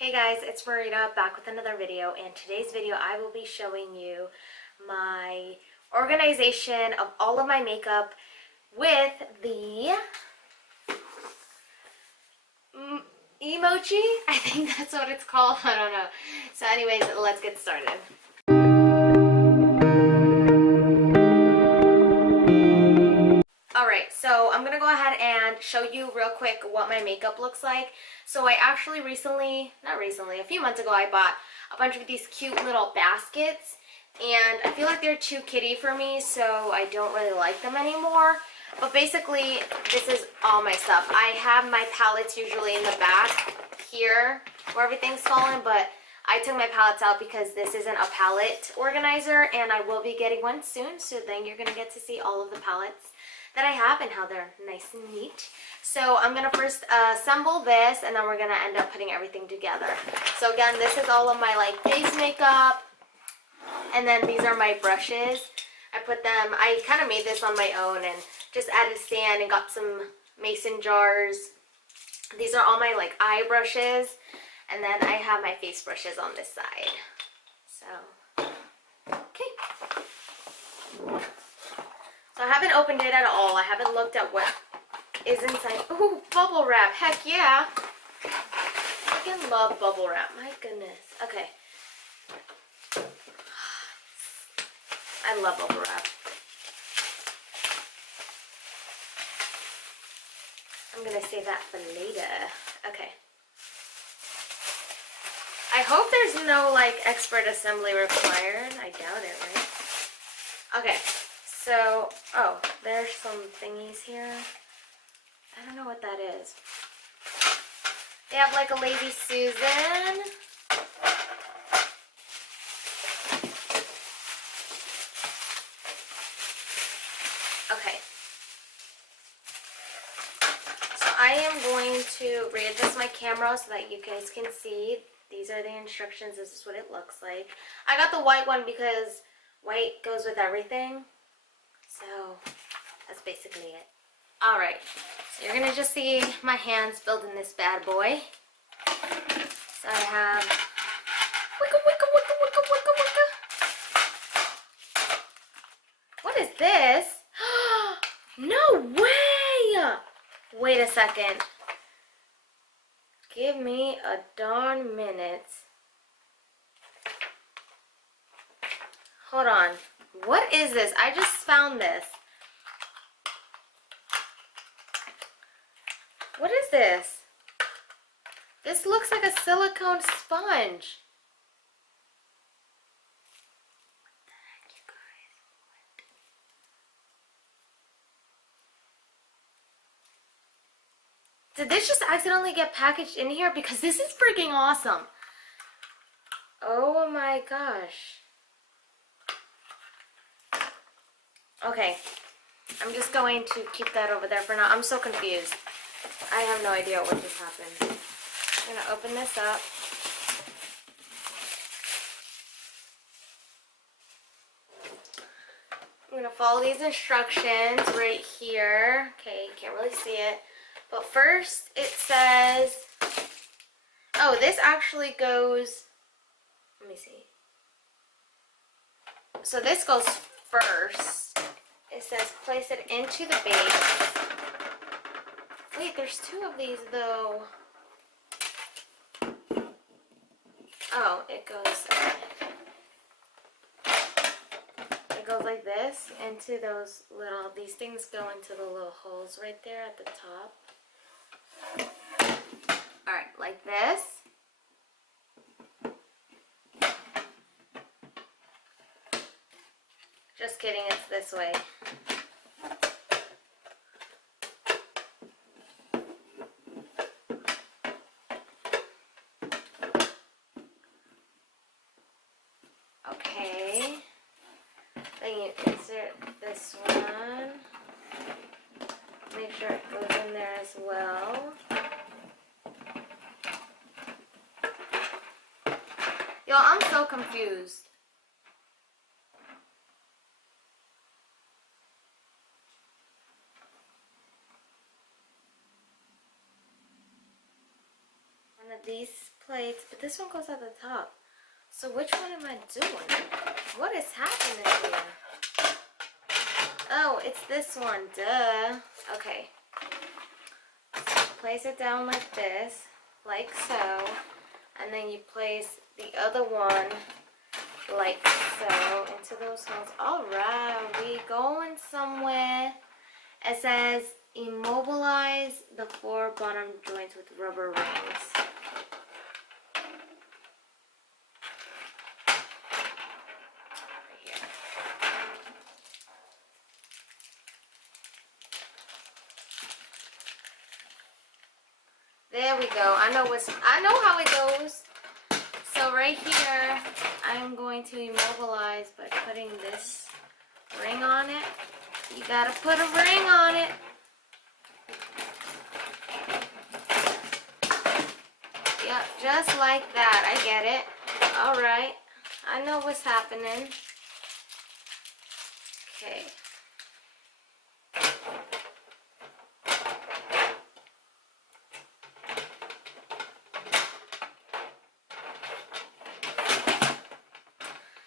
Hey guys, it's Marita back with another video, and today's video I will be showing you my organization of all of my makeup with the emoji. I think that's what it's called. I don't know. So anyways, let's get started. Alright, so I'm going to go ahead and show you real quick what my makeup looks like. So I actually a few months ago I bought a bunch of these cute little baskets. And I feel like they're too kiddie for me, so I don't really like them anymore. But basically, this is all my stuff. I have my palettes usually in the back here where everything's fallen, but I took my palettes out because this isn't a palette organizer, and I will be getting one soon, so then you're going to get to see all of the palettes that I have and how they're nice and neat. So I'm going to first assemble this, and then we're going to end up putting everything together. So again, this is all of my face makeup, and then these are my brushes. I kind of made this on my own and just added sand and got some mason jars. These are all my eye brushes, and then I have my face brushes on this side. So, okay. So I haven't opened it at all. I haven't looked at what is inside. Ooh, bubble wrap. Heck yeah. I freaking love bubble wrap. My goodness. Okay. I love bubble wrap. I'm going to save that for later. Okay. I hope there's no expert assembly required. I doubt it, right? Okay. So, oh, there's some thingies here. I don't know what that is. They have a Lazy Susan. Okay. So I am going to readjust my camera so that you guys can see. These are the instructions. This is what it looks like. I got the white one because white goes with everything. So that's basically it. Alright, so you're going to just see my hands building this bad boy. So I have wicka wicka wicka wicka wicka wicka. What is this? No way! Wait a second. Give me a darn minute. Hold on. What is this? I just found this. What is this? This looks like a silicone sponge. What the heck, you guys? What? Did this just accidentally get packaged in here? Because this is freaking awesome. Oh my gosh. Okay, I'm just going to keep that over there for now. I'm so confused. I have no idea what just happened. I'm going to open this up. I'm going to follow these instructions right here. Okay, you can't really see it. But first it says, oh, this actually goes, let me see. So this goes first. It says place it into the base. Wait, there's two of these though. Oh, it goes, okay. It goes like this into those little, these things go into the little holes right there at the top. Alright, like this. Just kidding, it's this way. Okay. Then you insert this one. Make sure it goes in there as well. Yo, I'm so confused. these plates, but this one goes at the top. So which one am I doing? What is happening here? Oh, it's this one, duh. Okay. So place it down like this, like so. And then you place the other one like so into those holes. Alright, we going somewhere. It says immobilize the 4 bottom joints with rubber rings. Right here. There we go. I know how it goes. So right here, I'm going to immobilize by putting this ring on it. You gotta put a ring on it. Yep, just like that. I get it. Alright. I know what's happening. Okay.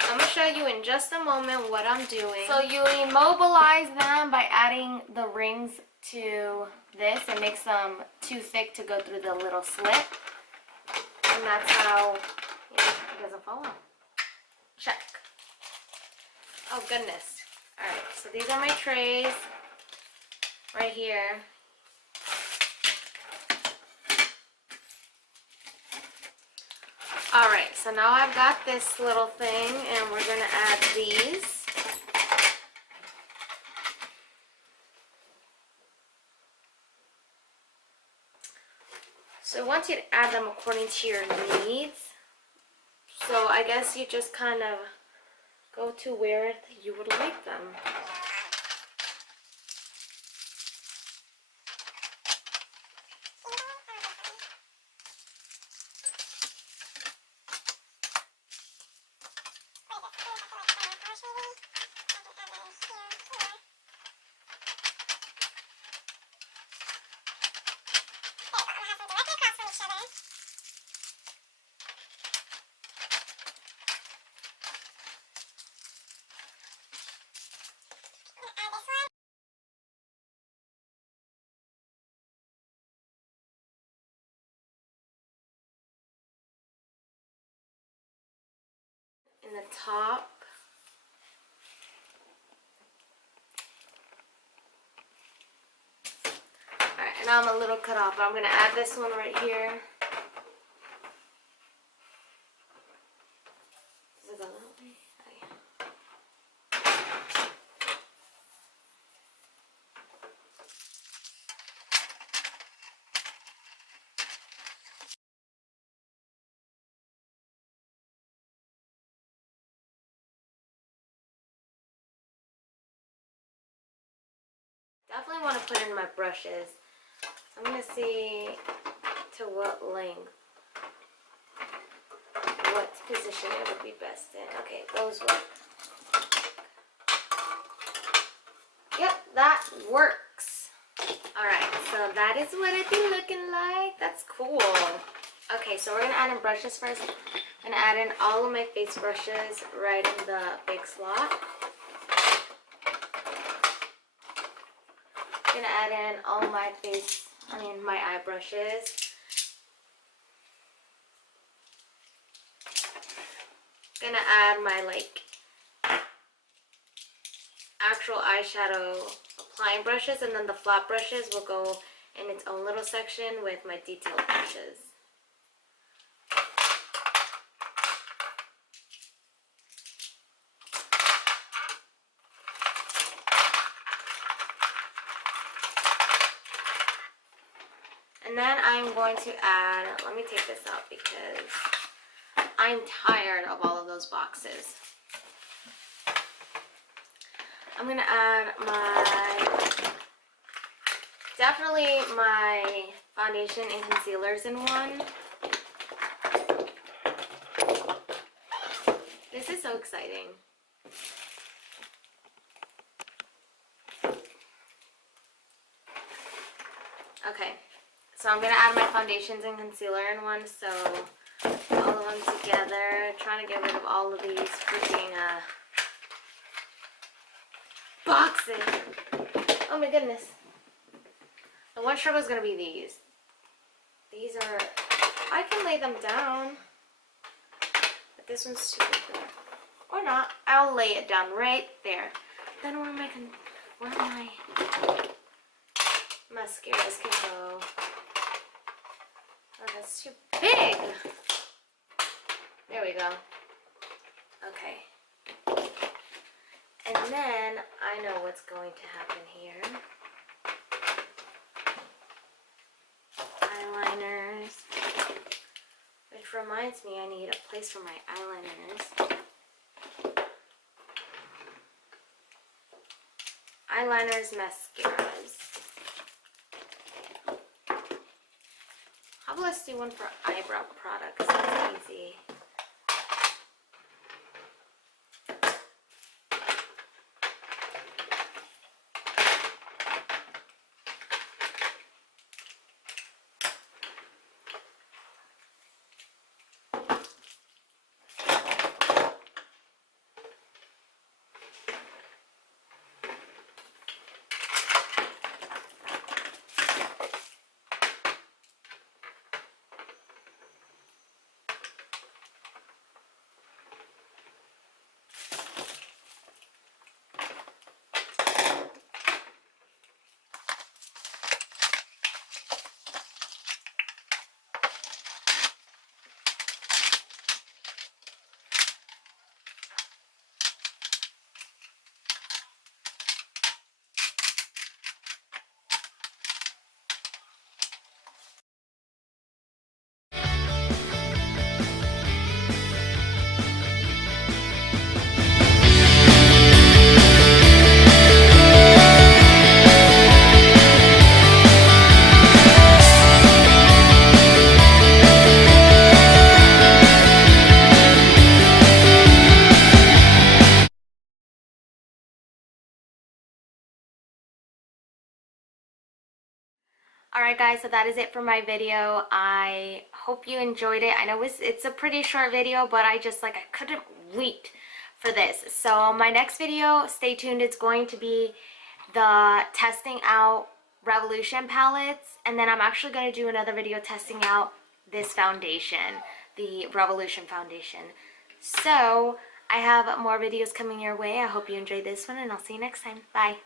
I'm going to show you in just a moment what I'm doing. So you immobilize them by adding the rings to this. It makes them too thick to go through the little slit. And that's how, it doesn't fall off. Check. Oh goodness. Alright, so these are my trays right here. Alright, so now I've got this little thing and we're going to add these. So I want you to add them according to your needs. So I guess you just kind of go to where you would like them. In the top. Alright, and now I'm a little cut off, but I'm going to add this one right here. Does it go that way? Oh, yeah. Definitely want to put in my brushes. So I'm going to see to what length, what position it would be best in. Okay, those work. Yep, that works. Alright, so that is what it be looking like. That's cool. Okay, so we're going to add in brushes first. I'm going to add in all of my face brushes right in the big slot. I'm going to add in all my my eye brushes. I'm going to add my actual eyeshadow applying brushes, and then the flat brushes will go in its own little section with my detailed brushes. And then I'm going to add, let me take this out because I'm tired of all of those boxes. I'm going to add definitely my foundation and concealers in one. This is so exciting. Okay, So I'm gonna add my foundations and concealer in one, so all of them together. Trying to get rid of all of these freaking boxes. Oh my goodness. The one struggle is gonna be these. These are, I can lay them down, but this one's too big. Or not. I'll lay it down right there. Then where my mascaras can go. Oh, that's too big. There we go. Okay. And then I know what's going to happen here. Eyeliners. Which reminds me I need a place for my eyeliners. Eyeliners, mascaras. How about let's do one for eyebrow products? That's easy. Alright guys, so that is it for my video. I hope you enjoyed it. I know it's a pretty short video, but I couldn't wait for this. So my next video, stay tuned, it's going to be the testing out Revolution palettes, and then I'm actually going to do another video testing out this foundation, the Revolution foundation. So I have more videos coming your way. I hope you enjoyed this one, and I'll see you next time. Bye.